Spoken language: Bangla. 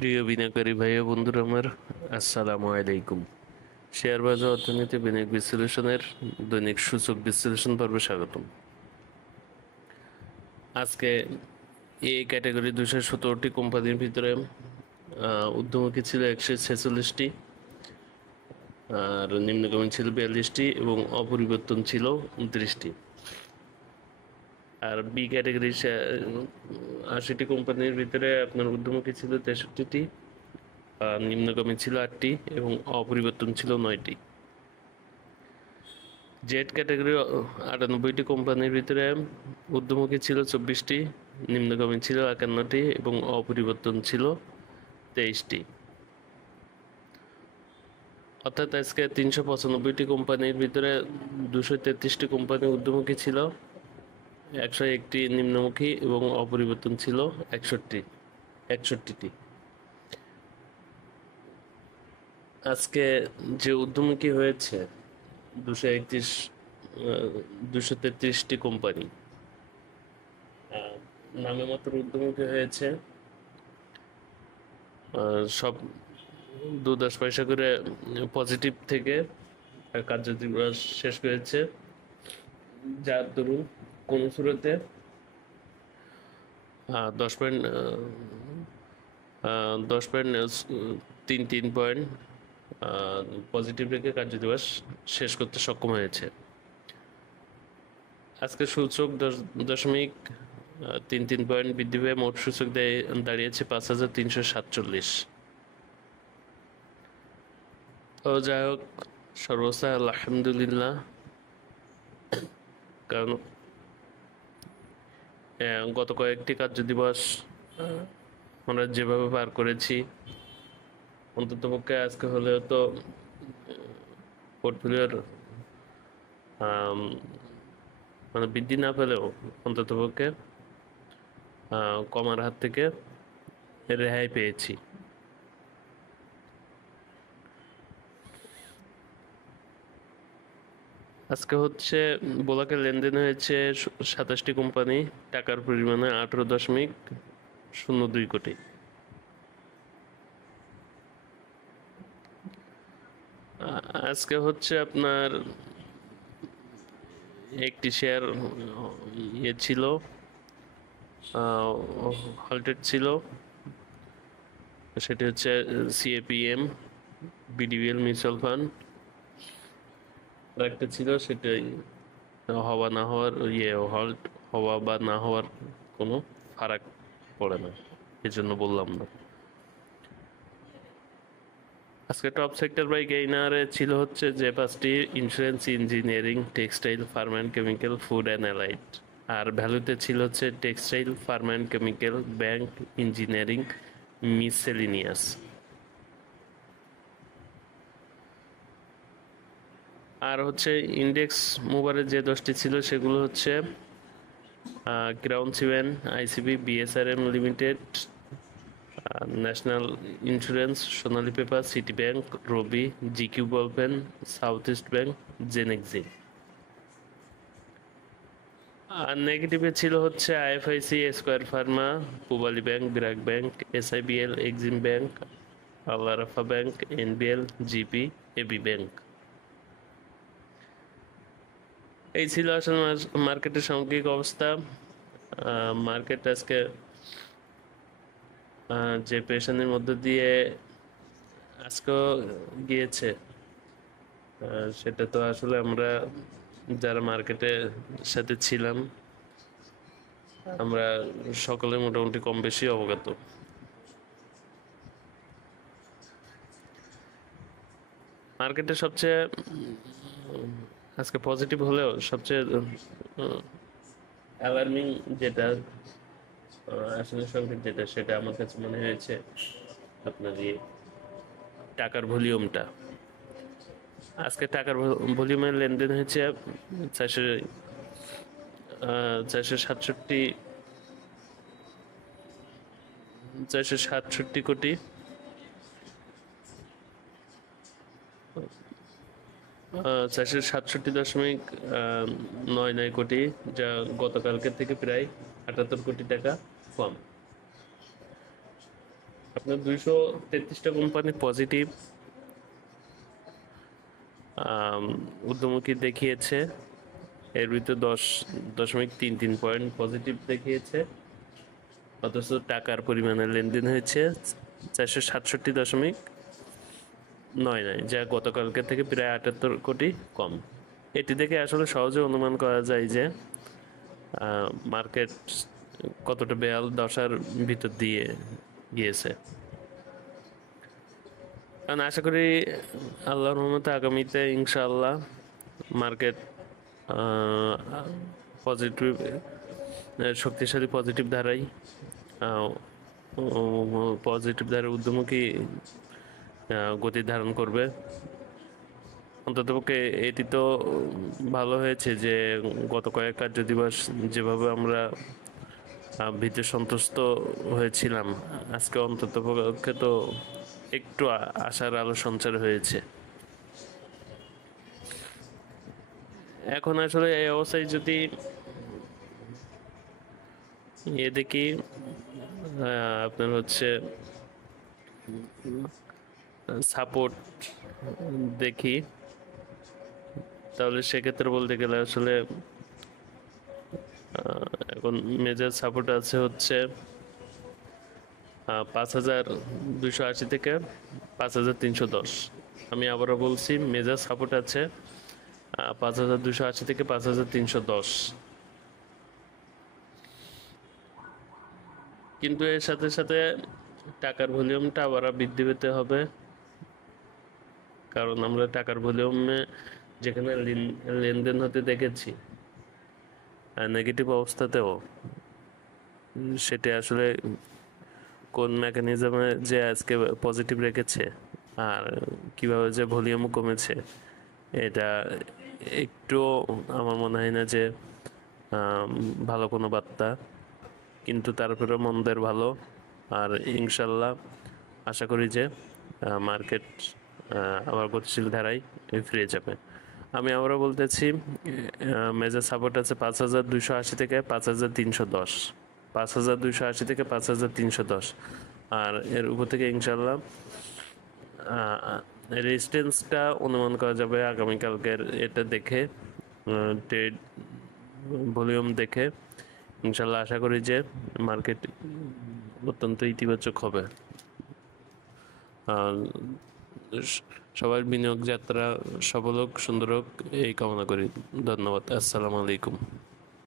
প্রিয় বিনিয়োগকারী ভাই ও বন্ধুরা আমার, আসসালামু আলাইকুম। শেয়ার বাজার অর্থনীতি বিনিয়োগ বিশ্লেষণের দৈনিক সূচক বিশ্লেষণ পর্বে স্বাগতম। আজকে এই ক্যাটাগরি 217টি কোম্পানির ভিতরে ঊর্ধ্বমুখী ছিল 146টি, আর নিম্নগামী ছিল 42টি এবং অপরিবর্তন ছিল 29টি। আর বি ক্যাটাগরি 80টি কোম্পানির ভিতরে আপনার ঊর্ধ্বমুখী ছিল 63টি, নিম্নগামী ছিল 8টি এবং অপরিবর্তন ছিল 9টি। জেড ক্যাটাগরি 98টি কোম্পানির ভিতরে ঊর্ধ্বমুখী ছিল 24টি, নিম্নগামী ছিল 51টি এবং অপরিবর্তন ছিল 23টি। অর্থাৎ আজকে 395টি কোম্পানির ভিতরে 233টি কোম্পানি ঊর্ধ্বমুখী ছিল, 101টি নিম্নমুখী এবং অপরিবর্তন ছিল 61টি। আজকে যে ঊর্ধ্বমুখী হয়েছে 233টি কোম্পানি, নামে মাত্র ঊর্ধ্বমুখী হয়েছে। সব 2-10 পয়সা করে পজিটিভ থেকে কার্যদিবস শেষ হয়েছে, যার দরুন কোন শুরুতে 10.33 পয়েন্ট পজিটিভ রেখে কার্যদিবস শেষ করতে সক্ষম হয়েছে। আজকে সূচক 10.33 পয়েন্ট বৃদ্ধি পেয়ে মোট সূচক দাঁড়িয়েছে 5,347। তো যাই হোক, সর্বস্থায় আলহামদুলিল্লাহ। কারণ গত কয়েকটি কার্যদিবস আমরা যেভাবে পার করেছি, অন্ততপক্ষে আজকে হলেও তো পোর্টফোলিওর মানে বৃদ্ধি না পেলেও অন্ততপক্ষে কমার হাত থেকে রেহাই পেয়েছি। আজকে হচ্ছে বোলাকে লেনদেন হয়েছে 27টি কোম্পানি, টাকার পরিমাণে 18.02 কোটি। আজকে হচ্ছে আপনার একটি শেয়ার ছিল, হল্টেড ছিল, সেটি হচ্ছে সিএপিএম বিডিবিএল মিউচুয়াল ফান্ড। আরেকটা ছিল, সেটাই হওয়া না হওয়ার হল্ট হওয়া বা না হওয়ার কোনো ফারাক পড়ে না, এজন্য বললাম না। আজকে টপ সেক্টর বাই গেইনারে ছিল হচ্ছে যে 5টি: insurance, engineering, textile, pharm and chemical, food and allied. আর ভ্যালুতে ছিল হচ্ছে textile, pharm and chemical, bank, engineering, miscellaneous. আর হচ্ছে ইন্ডেক্স মুভারে যে 10টি ছিল সেগুলো হচ্ছে ক্রাউন সিভেন, ICB, BSRM Limited, National Insurance, Sonali Paper, City Bank, Robi, GQ Ballpen, South East Bank, জেনেক্সি। আর নেগেটিভে ছিল হচ্ছে IFIC, Square Pharma, Pubali Bank, BRAC Bank, SIBL, EXIM Bank, Al Arafah Bank, NBL, GP, AB bank. এই ছিল আসলে মার্কেটের সামগ্রিক অবস্থা। মার্কেট আজকে যে পেশানির মধ্যে দিয়ে আজকেও গিয়েছে, সেটা তো আসলে আমরা যারা মার্কেটের সাথে ছিলাম আমরা সকলে মোটামুটি কম বেশি অবগত। মার্কেটে সবচেয়ে আজকে পজিটিভ হলেও সবচেয়ে অ্যালার্মিং যেটা আসলে সংকেত যেটা, সেটা আমার কাছে মনে হয়েছে আপনার টাকার ভলিউমটা। আজকে টাকার ভলিউমের লেনদেন হয়েছে 467 কোটি, 467.99 কোটি, যা গতকালকের থেকে প্রায় 78 কোটি টাকা কম। আপনার 233টা কোম্পানি পজিটিভ ঊর্ধ্বমুখী দেখিয়েছে, এর ভিতরে 10.33 পয়েন্ট পজিটিভ দেখিয়েছে, অথচ টাকার পরিমাণে লেনদেন হয়েছে 467.99, যা গতকালকে থেকে প্রায় 78 কোটি কম। এটি দেখে আসলে সহজে অনুমান করা যায় যে মার্কেট কতটা বেয়াল দশার ভিতর দিয়ে গিয়েছে। কারণ আশা করি আল্লাহর রহমতে আগামীতে ইনশাআল্লাহ মার্কেট পজিটিভ, শক্তিশালী পজিটিভ ধারায় ঊর্ধ্বমুখী গতি ধারণ করবে। অন্ততপক্ষে এটি তো ভালো হয়েছে যে গত কয়েক কার্যদিবস যেভাবে আমরা ভীতি সন্তুষ্ট হয়েছিলাম, আজকে অন্ততপক্ষে তো একটু আশার আলো সঞ্চার হয়েছে। এখন আসলে এই অবস্থায় যদি দেখি আপনার হচ্ছে সাপোর্ট দেখি, তাহলে সেক্ষেত্রে বলতে গেলে আসলে এখন মেজর সাপোর্ট আছে হচ্ছে 5,280 থেকে 5,310। আমি আবারও বলছি, মেজর সাপোর্ট আছে 5,280 থেকে 5,310। কিন্তু এর সাথে সাথে টাকার ভলিউমটা আবার বৃদ্ধি পেতে হবে, কারণ আমরা টাকার ভলিউমে যেখানে লেনদেন হতে দেখেছি নেগেটিভ অবস্থাতেও, সেটা আসলে কোন মেকানিজমে যে আজকে পজিটিভ রেখেছে আর কিভাবে যে ভলিউম কমেছে, এটা একটু আমার মনে হয় না যে ভালো কোনো বার্তা। কিন্তু তারপরে মন্দের ভালো, আর ইনশাল্লাহ আশা করি যে মার্কেট আবার গতিশীল ধারায় ফিরে যাবে। আমি আবারও বলতেছি, মেজর সাপোর্ট আছে 5,280 থেকে 5,310, 5,280 থেকে 5,310, আর এর উপর থেকে ইনশাল্লাহ রেজিস্ট্যান্সটা অনুমান করা যাবে আগামীকালকের এটা দেখে, ট্রেড ভলিউম দেখে। ইনশাল্লাহ আশা করি যে মার্কেট অত্যন্ত ইতিবাচক হবে। সবার বিনিয়োগ যাত্রা সফল হোক, সুন্দর হোক, এই কামনা করি। ধন্যবাদ। আসসালামু আলাইকুম।